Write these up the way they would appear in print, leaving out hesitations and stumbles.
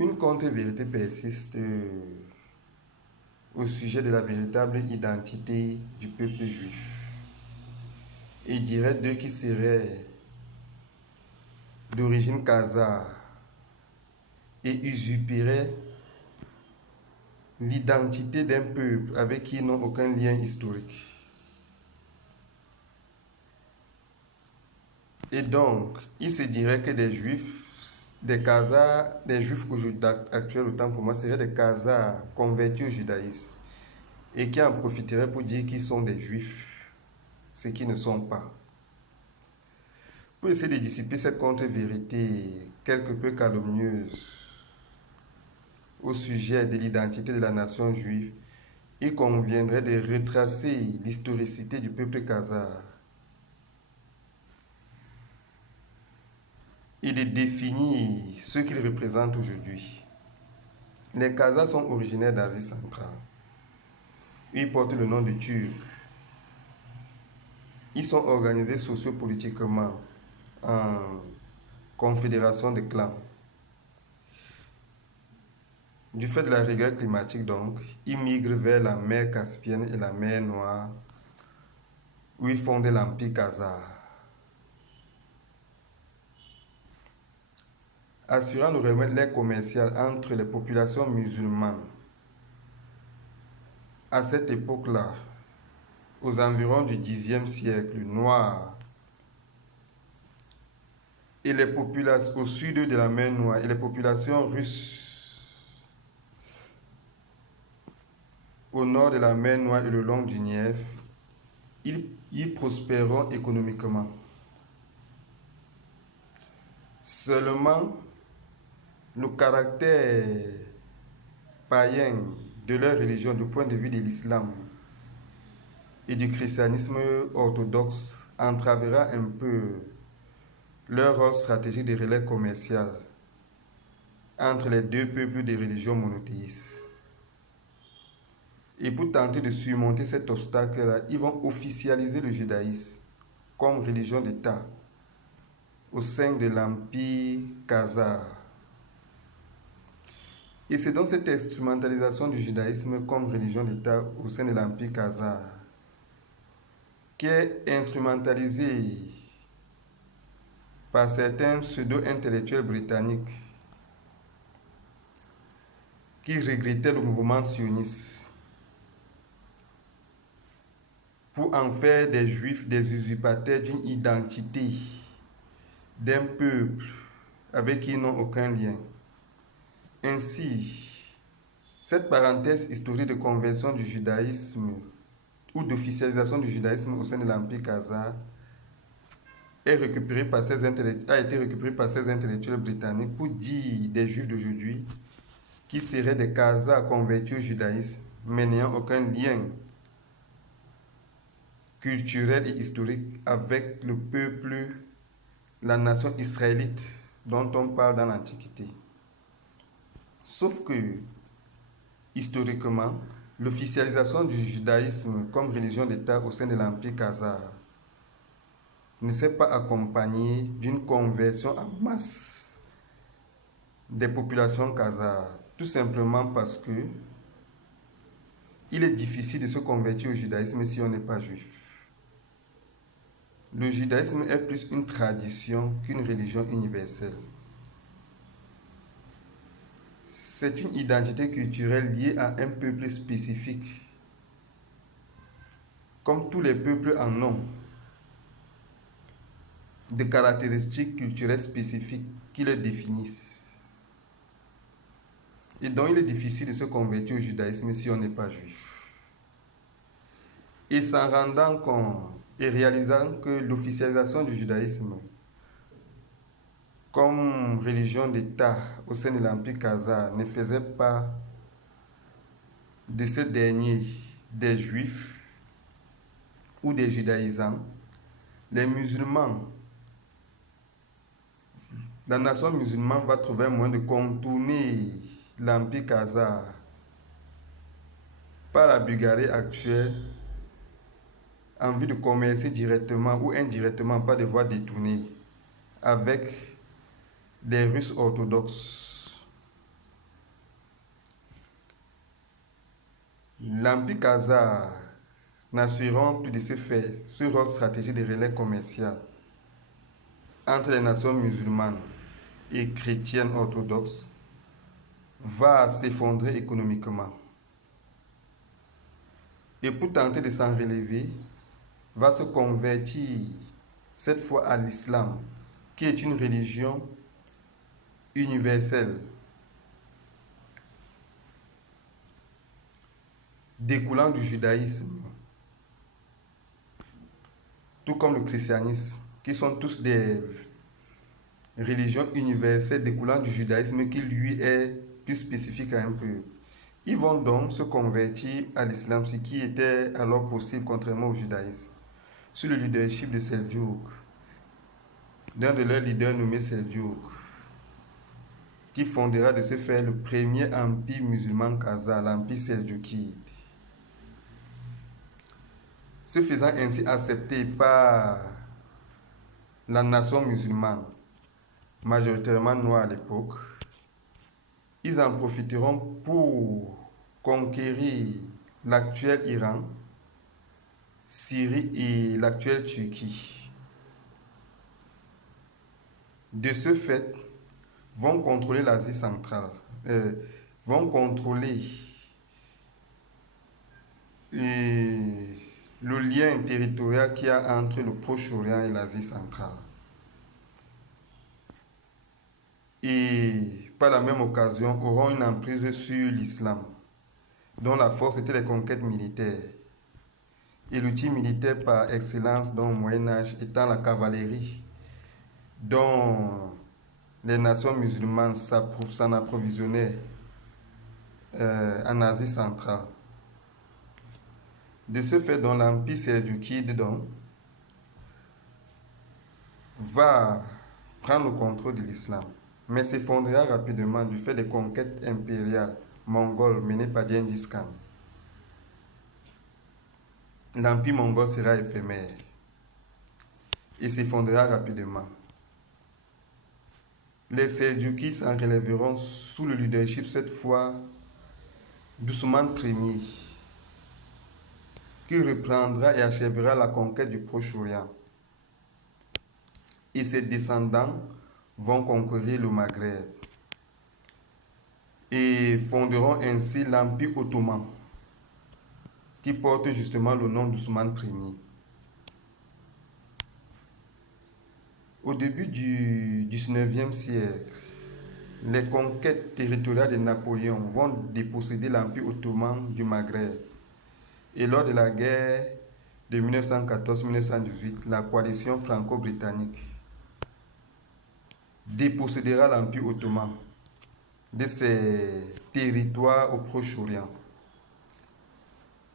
Une contre-vérité persiste au sujet de la véritable identité du peuple juif. Il dirait d'eux qui seraient d'origine khazare et usurperaient l'identité d'un peuple avec qui ils n'ont aucun lien historique. Et donc, il se dirait que des juifs, des khazars, des juifs actuels autant pour moi, seraient des khazars convertis au judaïsme et qui en profiteraient pour dire qu'ils sont des juifs, ce qu'ils ne sont pas. Pour essayer de dissiper cette contre-vérité quelque peu calomnieuse au sujet de l'identité de la nation juive, il conviendrait de retracer l'historicité du peuple khazar et de définir ce qu'il représente aujourd'hui. Les Khazars sont originaires d'Asie centrale. Ils portent le nom de Turcs. Ils sont organisés sociopolitiquement en confédération de clans. Du fait de la rigueur climatique, donc, ils migrent vers la mer Caspienne et la mer Noire, où ils fondent l'Empire khazar, assurant le relais commercial entre les populations musulmanes. À cette époque-là, aux environs du Xe siècle, noirs et les populations au sud de la mer Noire et les populations russes au nord de la mer Noire et le long du Nièvre, ils prospéreront économiquement. Seulement, le caractère païen de leur religion du point de vue de l'islam et du christianisme orthodoxe entravera un peu leur rôle stratégique de relais commercial entre les deux peuples de religions monothéistes. Et pour tenter de surmonter cet obstacle-là, ils vont officialiser le judaïsme comme religion d'État au sein de l'Empire khazar. Et c'est donc cette instrumentalisation du judaïsme comme religion d'État au sein de l'Empire khazar qui est instrumentalisée par certains pseudo-intellectuels britanniques qui regrettaient le mouvement sioniste pour en faire des juifs des usurpateurs d'une identité d'un peuple avec qui ils n'ont aucun lien. Ainsi, cette parenthèse historique de conversion du judaïsme ou d'officialisation du judaïsme au sein de l'Empire khazar a été récupérée par ces intellectuels britanniques pour dire des juifs d'aujourd'hui qui seraient des khazars convertis au judaïsme mais n'ayant aucun lien culturel et historique avec le peuple, la nation israélite dont on parle dans l'Antiquité. Sauf que, historiquement, l'officialisation du judaïsme comme religion d'État au sein de l'Empire khazar ne s'est pas accompagnée d'une conversion en masse des populations khazars, tout simplement parce que il est difficile de se convertir au judaïsme si on n'est pas juif. Le judaïsme est plus une tradition qu'une religion universelle. C'est une identité culturelle liée à un peuple spécifique, comme tous les peuples en ont des caractéristiques culturelles spécifiques qui le définissent. Et donc il est difficile de se convertir au judaïsme si on n'est pas juif. Et s'en rendant compte et réalisant que l'officialisation du judaïsme comme religion d'État au sein de l'Empire khazar ne faisait pas de ce dernier des juifs ou des judaïsants, les musulmans, la nation musulmane va trouver un moyen de contourner l'Empire khazar par la Bulgarie actuelle en vue de commercer directement ou indirectement par des voies détournées avec des Russes orthodoxes L'Empire khazar, n'assurant tout de ce fait ce rôle stratégique de relais commercial entre les nations musulmanes et chrétiennes orthodoxes, va s'effondrer économiquement. Et pour tenter de s'en relever, va se convertir cette fois à l'islam, qui est une religion universelle, découlant du judaïsme, tout comme le christianisme, qui sont tous des religions universelles découlant du judaïsme qui lui est plus spécifique à un peu. Ils vont donc se convertir à l'islam, ce qui était alors possible contrairement au judaïsme, sous le leadership de Seljouk, d'un de leurs leaders nommé Seljouk, qui fondera de ce fait le premier empire musulman khazar, l'empire seldjoukide. Se faisant ainsi accepter par la nation musulmane, majoritairement noire à l'époque, ils en profiteront pour conquérir l'actuel Iran, Syrie et l'actuelle Turquie. De ce fait, vont contrôler l'Asie centrale, vont contrôler le lien territorial qu'il y a entre le Proche-Orient et l'Asie centrale. Et par la même occasion auront une emprise sur l'islam, dont la force était les conquêtes militaires. Et l'outil militaire par excellence dans le Moyen-Âge étant la cavalerie, dont les nations musulmanes s'en approvisionnaient en Asie centrale. De ce fait, l'empire seldjoukide va prendre le contrôle de l'islam, mais s'effondrera rapidement du fait des conquêtes impériales mongoles menées par Gengis Khan. L'empire mongol sera éphémère et s'effondrera rapidement. Les Seldjoukides s'en relèveront sous le leadership cette fois d'Ousmane Ier, qui reprendra et achèvera la conquête du Proche-Orient. Et ses descendants vont conquérir le Maghreb et fonderont ainsi l'Empire ottoman, qui porte justement le nom d'Ousmane Ier. Au début du 19e siècle, les conquêtes territoriales de Napoléon vont déposséder l'Empire ottoman du Maghreb. Et lors de la guerre de 1914-1918, la coalition franco-britannique dépossédera l'Empire ottoman de ses territoires au Proche-Orient,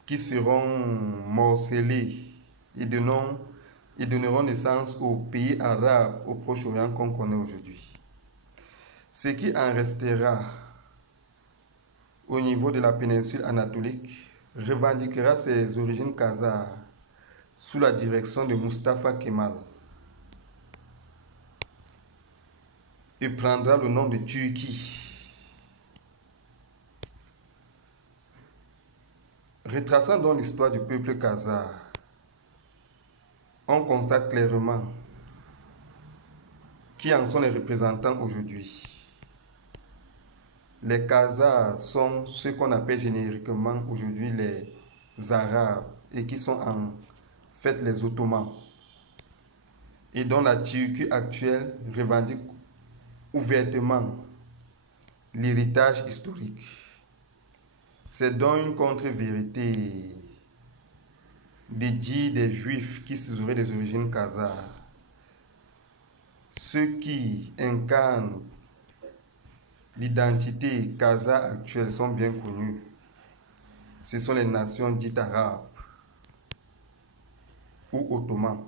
qui seront morcelés et donneront naissance aux pays arabes au Proche-Orient qu'on connaît aujourd'hui. Ce qui en restera au niveau de la péninsule anatolique revendiquera ses origines khazares sous la direction de Mustafa Kemal et prendra le nom de Turquie. Retraçant donc l'histoire du peuple khazar, on constate clairement qui en sont les représentants aujourd'hui. Les Khazars sont ceux qu'on appelle génériquement aujourd'hui les Arabes et qui sont en fait les Ottomans et dont la Turquie actuelle revendique ouvertement l'héritage historique. C'est donc une contre-vérité de dire des Juifs qui seraient des origines khazars. Ceux qui incarnent l'identité khazare actuelle sont bien connus. Ce sont les nations dites arabes ou ottomanes.